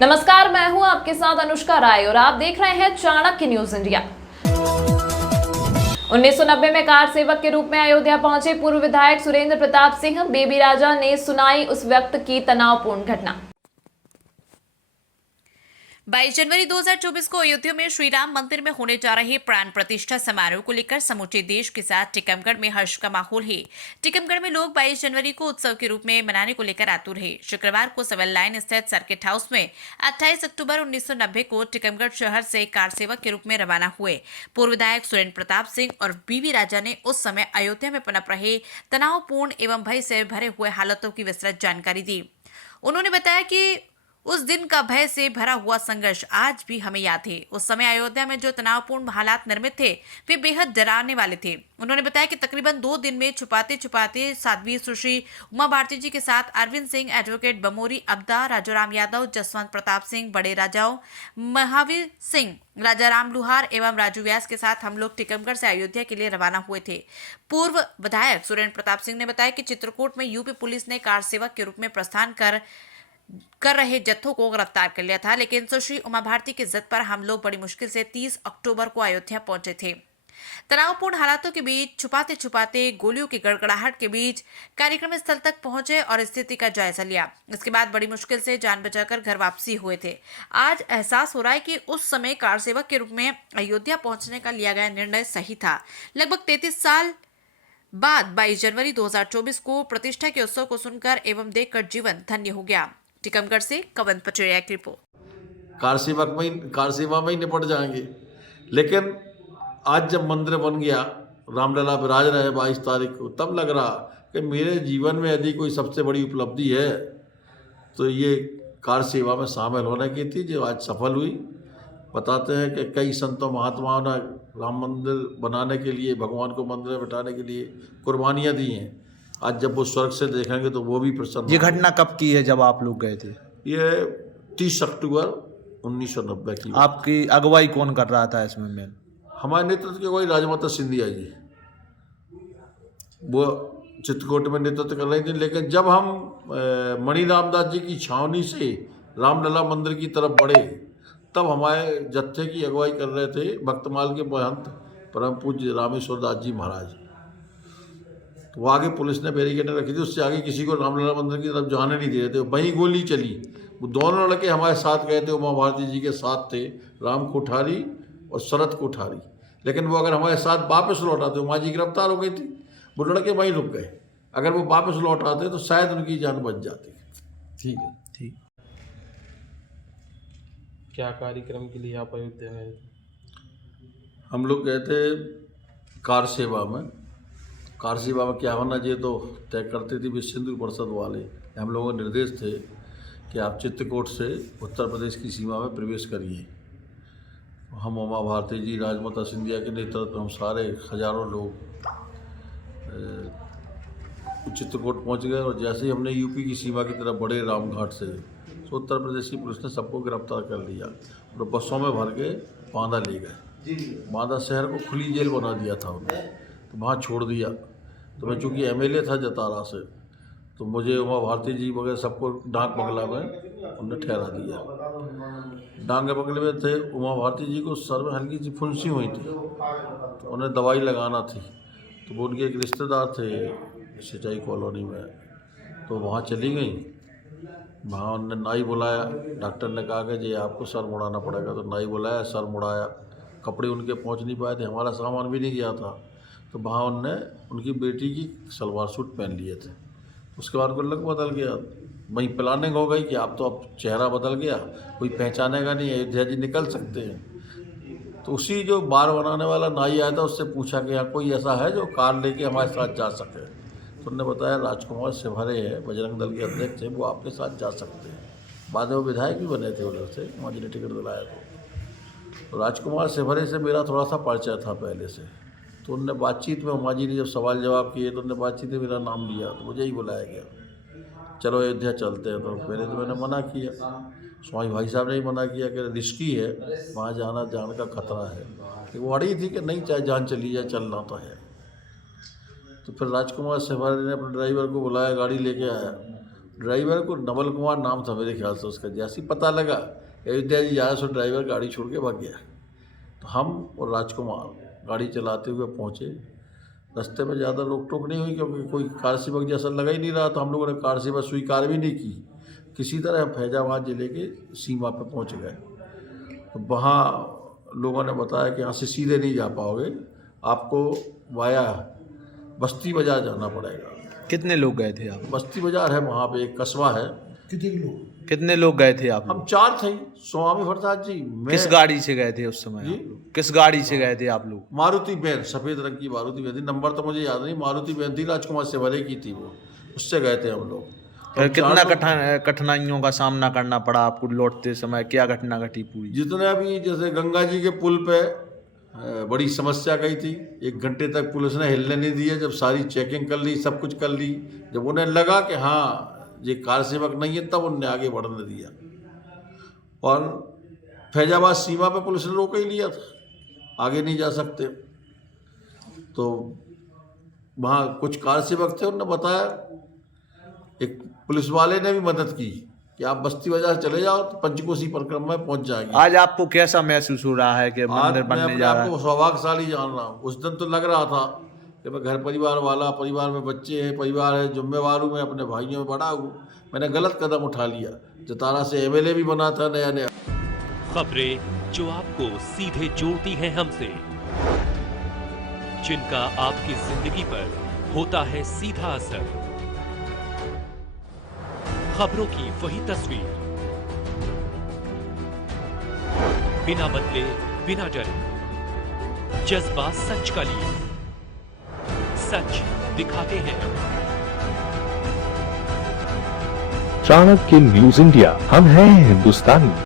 नमस्कार, मैं हूं आपके साथ अनुष्का राय और आप देख रहे हैं चाणक्य न्यूज इंडिया। 1990 में कार सेवक के रूप में अयोध्या पहुंचे पूर्व विधायक सुरेंद्र प्रताप सिंह। बेबी राजा ने सुनाई उस वक्त की तनावपूर्ण घटना। 22 जनवरी 2024 को अयोध्या में श्री राम मंदिर में होने जा रहे प्राण प्रतिष्ठा समारोह को लेकर समूचे देश के साथ टीकमगढ़ में हर्ष का माहौल है। टीकमगढ़ में लोग 22 जनवरी को उत्सव के रूप में मनाने को लेकर आतुर है। शुक्रवार को सिविल लाइन स्थित सर्किट हाउस में 28 अक्टूबर 1990 को टीकमगढ़ शहर से कार सेवक के रूप में रवाना हुए पूर्व विधायक सुरेंद्र प्रताप सिंह और बीबी राजा ने उस समय अयोध्या में पनप रहे तनावपूर्ण एवं भय से भरे हुए हालातों की विस्तृत जानकारी दी। उन्होंने बताया कि उस दिन का भय से भरा हुआ संघर्ष आज भी हमें याद है। उस समय अयोध्या में जो तनावपूर्ण हालात निर्मित थे वे बेहद डराने वाले थे। उन्होंने बताया कि तकरीबन 2 दिन में छुपाते छुपाते साध्वी सुश्री उमा भारती जी के साथ अरविंद सिंह, एडवोकेट बमोरी अब्दा, राजाराम यादव, जसवंत प्रताप सिंह, बड़े राजाओं, महावीर सिंह, राजाराम लुहार एवं राजू व्यास के साथ हम लोग टीकमगढ़ से अयोध्या के लिए रवाना हुए थे। पूर्व विधायक सुरेंद्र प्रताप सिंह ने बताया कि चित्रकूट में यूपी पुलिस ने कार सेवक के रूप में प्रस्थान कर रहे जत्थों को गिरफ्तार कर लिया था, लेकिन सुश्री उमा भारती की जिद पर हम लोग बड़ी मुश्किल से 30 अक्टूबर को अयोध्या पहुंचे थे। तनावपूर्ण हालातों के बीच छुपाते छुपाते गोलियों की गड़गड़ाहट के बीच कार्यक्रम स्थल तक पहुंचे और स्थिति का जायजा लिया। इसके बाद बड़ी मुश्किल से जान बचाकर घर वापसी हुए थे। आज एहसास हो रहा है कि उस समय कार सेवक के रूप में अयोध्या पहुंचने का लिया गया निर्णय सही था। लगभग 33 साल बाद 22 जनवरी 2024 को प्रतिष्ठा के उत्सव को सुनकर एवं देखकर जीवन धन्य हो गया। टीकमगढ़ से कवन पचौरिया की रिपोर्ट। कार सेवा में ही निपट जाएंगे, लेकिन आज जब मंदिर बन गया, रामलला विराज रहे 22 तारीख को, तब लग रहा कि मेरे जीवन में यदि कोई सबसे बड़ी उपलब्धि है तो ये कार सेवा में शामिल होने की थी, जो आज सफल हुई। बताते हैं कि कई संतों महात्माओं ने राम मंदिर बनाने के लिए, भगवान को मंदिर में बैठाने के लिए कुर्बानियाँ दी हैं। आज जब वो स्वर्ग से देखेंगे तो वो भी प्रसन्न। ये घटना कब की है जब आप लोग गए थे? ये 30 अक्टूबर 1990 की। आपकी अगुवाई कौन कर रहा था इसमें में? हमारे नेतृत्व की अगुवाई राजमाता सिंधिया जी, वो चित्रकूट में नेतृत्व कर रही थी। लेकिन जब हम मणि रामदास जी की छावनी से रामलला मंदिर की तरफ बढ़े, तब हमारे जत्थे की अगुवाई कर रहे थे भक्तमाल के महंत परम पूज्य रामेश्वर दास जी महाराज। तो वो आगे पुलिस ने बैरिकेड रखी थी, उससे आगे किसी को रामलला मंदिर की तरफ जाने नहीं दे रहे थे। वहीं गोली चली। वो दोनों लड़के हमारे साथ गए थे, उमा भारती जी के साथ थे, राम कोठारी और शरद कोठारी। लेकिन वो अगर हमारे साथ वापस लौट आते, उमा जी गिरफ्तार हो गई थी, वो लड़के वहीं रुक गए। अगर वो वापस लौट आते तो शायद उनकी जान बच जाती। ठीक है, ठीक। क्या कार्यक्रम के लिए आप अयोध्या में? हम लोग गए थे कार सेवा में। कार सेवा में क्या होना चाहिए तो तय करते थे विश्व हिंदू परिषद वाले। हम लोगों के निर्देश थे कि आप चित्रकूट से उत्तर प्रदेश की सीमा में प्रवेश करिए। हम उमा भारती जी, राजमाता सिंधिया के नेतृत्व हम सारे हजारों लोग चित्रकूट पहुंच गए। और जैसे ही हमने यूपी की सीमा की तरफ बढ़े रामघाट से, तो उत्तर प्रदेश की पुलिस ने सबको गिरफ्तार कर लिया और बसों में भर के बांदा ले गए। बांदा शहर को खुली जेल बना दिया था उन्होंने, तो वहाँ छोड़ दिया। तो मैं चूँकि एमएलए था जतारा से, तो मुझे उमा भारती जी वगैरह सबको डाक बंगला में उन्होंने ठहरा दिया। डाक बंगले में थे। उमा भारती जी को सर में हल्की सी फुंसी हुई थी, तो उन्हें दवाई लगाना थी। तो वो उनके एक रिश्तेदार थे सिंचाई कॉलोनी में, तो वहाँ चली गई। वहाँ उन्होंने नाई बुलाया। डॉक्टर ने कहा कि जी आपको सर मुड़ाना पड़ेगा, तो नाई बुलाया, सर मुड़ाया। कपड़े उनके पहुँच नहीं पाए थे, हमारा सामान भी नहीं गया था। तो वहाँ उनने उनकी बेटी की सलवार सूट पहन लिए थे। उसके बाद लुक बदल गया। वहीं प्लानिंग हो गई कि आप तो अब चेहरा बदल गया, कोई पहचानेगा नहीं, अयोध्या जी निकल सकते हैं। तो उसी जो बार बनाने वाला नाई आया था, उससे पूछा कि यहाँ कोई ऐसा है जो कार लेके हमारे साथ जा सके। तो उन्होंने बताया राजकुमार सिवहरे है, बजरंग दल के अध्यक्ष हैं, वो आपके साथ जा सकते हैं। बाद में वो विधायक भी बने थे उधर से, मुझे ने टिकट दिलाया। तो राजकुमार सिवहरे से मेरा थोड़ा सा परिचय था पहले से। तो उनने बातचीत में, उमा जी ने जब सवाल जवाब किए तो उनने बातचीत में मेरा नाम लिया, तो मुझे ही बुलाया गया, चलो अयोध्या चलते हैं। तो पहले तो मैंने मना किया, स्वामी भाई साहब ने ही मना किया कि रिस्की है, वहाँ जाना जान का खतरा है। वो अड़ी थी कि नहीं, चाहे जान चली जाए, चलना तो है। तो फिर राजकुमार सिवहरे ने अपने ड्राइवर को बुलाया, गाड़ी लेके आया। ड्राइवर को नवल कुमार नाम था मेरे ख्याल से उसका। जैसे ही पता लगा अयोध्या जी जा रहे, सो ड्राइवर गाड़ी छोड़ के भाग गया। तो हम और राजकुमार गाड़ी चलाते हुए पहुँचे। रास्ते में ज़्यादा रोक टोक नहीं हुई क्योंकि कोई कार सेवक जैसा लगा ही नहीं रहा, तो हम लोगों ने कार सेवा स्वीकार भी नहीं की। किसी तरह फैजाबाद जिले के सीमा पर पहुँच गए। तो वहाँ लोगों ने बताया कि यहाँ से सीधे नहीं जा पाओगे, आपको वाया बस्ती बाज़ार जाना पड़ेगा। कितने लोग गए थे आप? बस्ती बाज़ार है, वहाँ पे एक कस्बा है। कितने लोग गए थे आप? हम 4 थे, स्वामी प्रसाद जी, मैं। किस गाड़ी से गए थे उस समय जी? आप लोग? किस गाड़ी से गए थे आप लोग? मारुति वैन, सफ़ेद रंग की मारुति वैन थी, नंबर तो मुझे याद नहीं। मारुति वैन थी, राजकुमार सेवरे की थी वो, उससे गए थे हम लोग। तो फिर हम कितना 4 लोग- कठिनाइयों का सामना करना पड़ा आपको लौटते समय? क्या घटना घटी पूरी? जितने भी जैसे गंगा जी के पुल पे बड़ी समस्या गई थी। 1 घंटे तक पुलिस ने हिलने नहीं दिया। जब सारी चेकिंग कर ली, सब कुछ कर ली, जब उन्हें लगा कि हाँ ये कार सेवक नहीं है, तब उन्हें आगे बढ़ने दिया। और फैजाबाद सीमा पे पुलिस ने रोक ही लिया था, आगे नहीं जा सकते। तो वहाँ कुछ कार सेवक थे, उन्होंने बताया, एक पुलिस वाले ने भी मदद की कि आप बस्ती बाजार चले जाओ तो पंचकोशी परिक्रमा में पहुंच जाएगी। आज आपको कैसा महसूस हो रहा है कि आज मंदिर मैं बनने अपने जा आप रहा को है? सौभाग्यशाली जान रहा हूँ। उस दिन तो लग रहा था कि मैं घर परिवार वाला, परिवार में बच्चे हैं, परिवार है, जिम्मेवार हूँ, मैं अपने भाइयों में बड़ा हूँ। मैंने गलत कदम उठा लिया। जतारा से MLA भी बना था नया नया। खबरें जो आपको सीधे जोड़ती हैं हमसे, जिनका आपकी जिंदगी पर होता है सीधा असर, खबरों की वही तस्वीर, बिना बदले बिना डरे, जज्बा सच का लिए, सच दिखाते हैं हम। चाणक्य न्यूज इंडिया, हम हैं हिंदुस्तानी।